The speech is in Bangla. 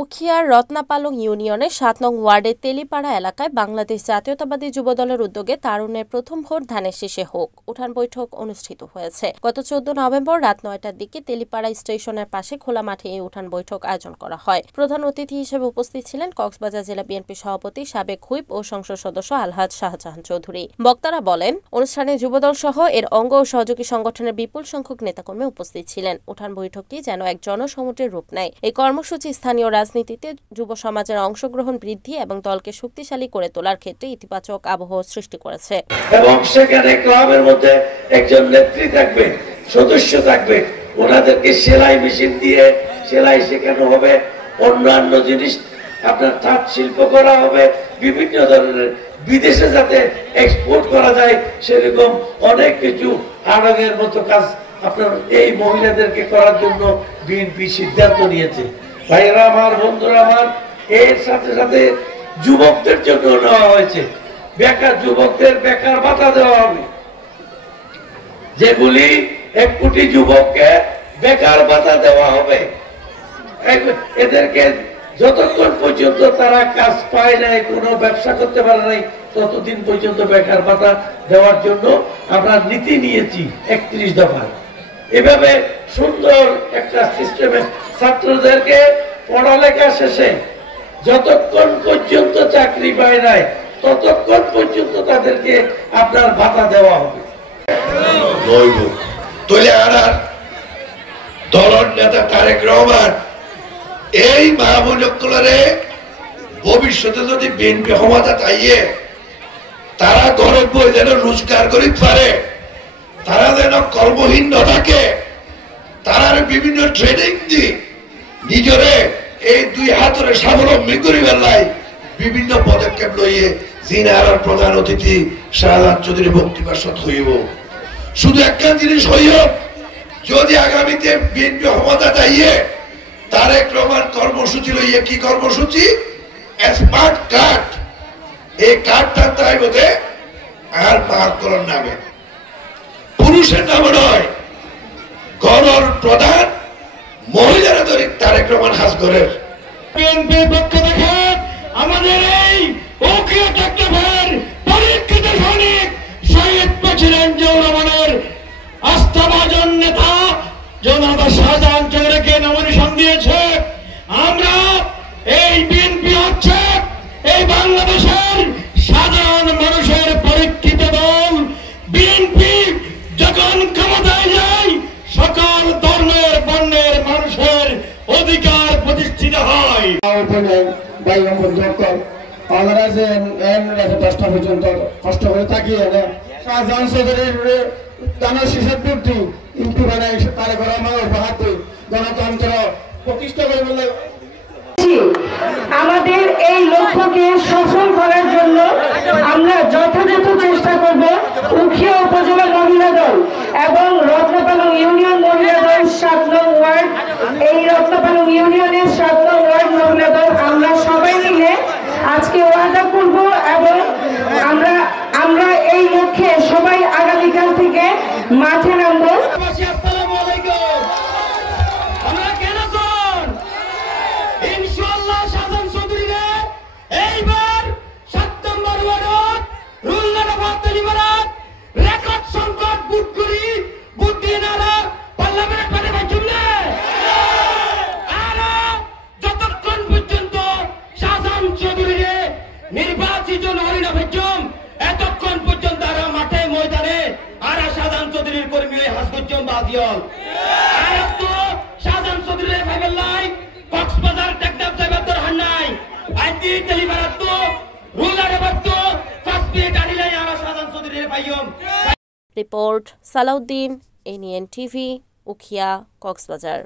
উখিয়ার রত্নাপালং ইউনিয়নের ৭ নং ওয়ার্ডের তেলিপাড়া এলাকায় বাংলাদেশ জাতীয়তাবাদী যুবদলের উদ্যোগে তারুণ্যের প্রথম ভোট ধানের শীষে হোক উঠান বৈঠক অনুষ্ঠিত হয়েছে। গত ১৪ নভেম্বর রাত ৯টার দিকে তেলিপাড়া স্টেশনের পাশে খোলা মাঠে এই উঠান বৈঠক আয়োজন করা হয়। প্রধান অতিথি হিসেবে উপস্থিত ছিলেন কক্সবাজার জেলা বিএনপি সভাপতি সাবেক হুইপ ও সংসদ সদস্য আলহাজ শাহজাহান চৌধুরী। বক্তারা বলেন, অনুষ্ঠানে যুবদল সহ এর অঙ্গ ও সহযোগী সংগঠনের বিপুল সংখ্যক নেতাকর্মী উপস্থিত ছিলেন। উঠান বৈঠকটি যেন এক জনসমুদ্রের রূপ নেয়। এই কর্মসূচি স্থানীয় রাজনীতিতে যুব সমাজের অংশগ্রহণ বৃদ্ধি এবং দলকে শক্তিশালী করে তোলার ক্ষেত্রে ইতিবাচক আবহাওয়া সৃষ্টি করেছে। এবং সেখানে ক্লাবের মধ্যে একজন নেত্রী থাকবে, সদস্য থাকবে, ওনাদেরকে সেলাই মেশিন দিয়ে সেলাই শেখানো হবে, অন্যান্য জিনিস আপনার তাঁত শিল্প করা হবে, বিভিন্ন ধরনের বিদেশে যাতে এক্সপোর্ট করা যায় সেরকম অনেক কিছু আড়ঙের মতো কাজ আপনার এই মহিলাদেরকে করার জন্য বিএনপি সিদ্ধান্ত নিয়েছে। ভাইরা আমার, বন্ধুরা আমার, এর সাথে সাথে যুবকদের জন্য নেওয়া হয়েছে বেকার যুবকদের বেকার ভাতা দেওয়া হবে, যেগুলি ১ কোটি যুবককে বেকার ভাতা দেওয়া হবে। এদেরকে যতক্ষণ পর্যন্ত তারা কাজ পায় নাই, কোনো ব্যবসা করতে পারে নাই, ততদিন পর্যন্ত বেকার ভাতা দেওয়ার জন্য আমরা নীতি নিয়েছি ৩১ দফায়। এভাবে সুন্দর একটা সিস্টেমে ছাত্রদেরকে পড়ালেখা শেষে যতক্ষণ পর্যন্ত চাকরি পায় নাই ততক্ষণ পর্যন্ত তাদেরকে আপনার ভাতা দেওয়া হবে। দলের নেতা তারেক রহমান এই মাহবুবুল্লাহরে ভবিষ্যতে যদি বিএনপি ক্ষমতা চাইয়ে তারা গরিব বই যেন রোজগার করি পারে, তারা যেন কর্মহীন না থাকে, তারা বিভিন্ন ট্রেনিং দি নিজরে এই ২ হাতের স্বাবলম্বী করিবার লাই বিভিন্ন পদক্ষেপ লইয়ে জিনার প্রধান অতিথি শাহজাহান চৌধুরী বক্তৃতা হইব। শুধু একটা জিনিস হইব, যদি আগামীতে বিএনপি ক্ষমতা চাইয়ে তারেক রহমান কর্মসূচি লইয়ে, কি কর্মসূচি? Smart card. এই কার্ডটা তাই বোধে আর মার করার নামে, পুরুষের নামে নয়, ঘরের প্রধান মহিলারা ধরে তারেক রহমান হাজ করেন। বিএনপির পক্ষ থেকে আমাদের এই উখিয়া টেকনাফের পরীক্ষিত সৈনিক শহীদ প্রেসিডেন্ট জিয়াউর রহমানের আস্থাভাজন নেতা জনাব শাহজাহান চৌধুরীকে নমিনেশন দিয়েছে। আমরা এই বিএনপি হচ্ছে এই বাংলাদেশের সাধারণ মানুষের পরীক্ষিত দল। বিএনপি যখন ক্ষমতায় যায় সকল ধর্মের বর্ণের মানুষের অধিকার প্রতিষ্ঠিত হয়। 10টা পর্যন্ত কষ্ট করে তাকিয়ে শাহজাহান চৌধুরীর দানের শেষের বুদ্ধি ইম্পি বানায় তারেক রহমানের বাহাদুর গণতন্ত্র প্রতিষ্ঠা করে বলে আমাদের এই লক্ষ্যকে সফল করার জন্য আমরা যথাযথ চেষ্টা করব। উখিয়া উপজেলা মহিলা দল এবং রত্নাপালং ইউনিয়ন মহিলা দল ৭ নং ওয়ার্ড, এই রত্নাপালং ইউনিয়নের ৭ নং ওয়ার্ড মহিলা দল আমরা সবাই মিলে আজকে ওয়াদা করব এবং আমরা এই লক্ষ্যে সবাই আগামীকাল থেকে মাঠে নামবো। নির্বাচিত নরিনা ভেজম এতক্ষণ পর্যন্ত তারা মাঠে ময়দানে আর শাহজাহান চৌধুরীর কর্মী হাস ভেজম বাজিয়ল আর তো শাহজাহান চৌধুরীর ফাইবার লাই কক্সবাজার টেকনাফ যাইবার হার নাই আইতি তেলিপাড়া তো রুলারে বাতো ফার্স্ট মিনিট আনিলাই আর শাহজাহান চৌধুরীর পাইয়ম। Report Salahuddin, NN TV, Ukhia, Cox's Bazar.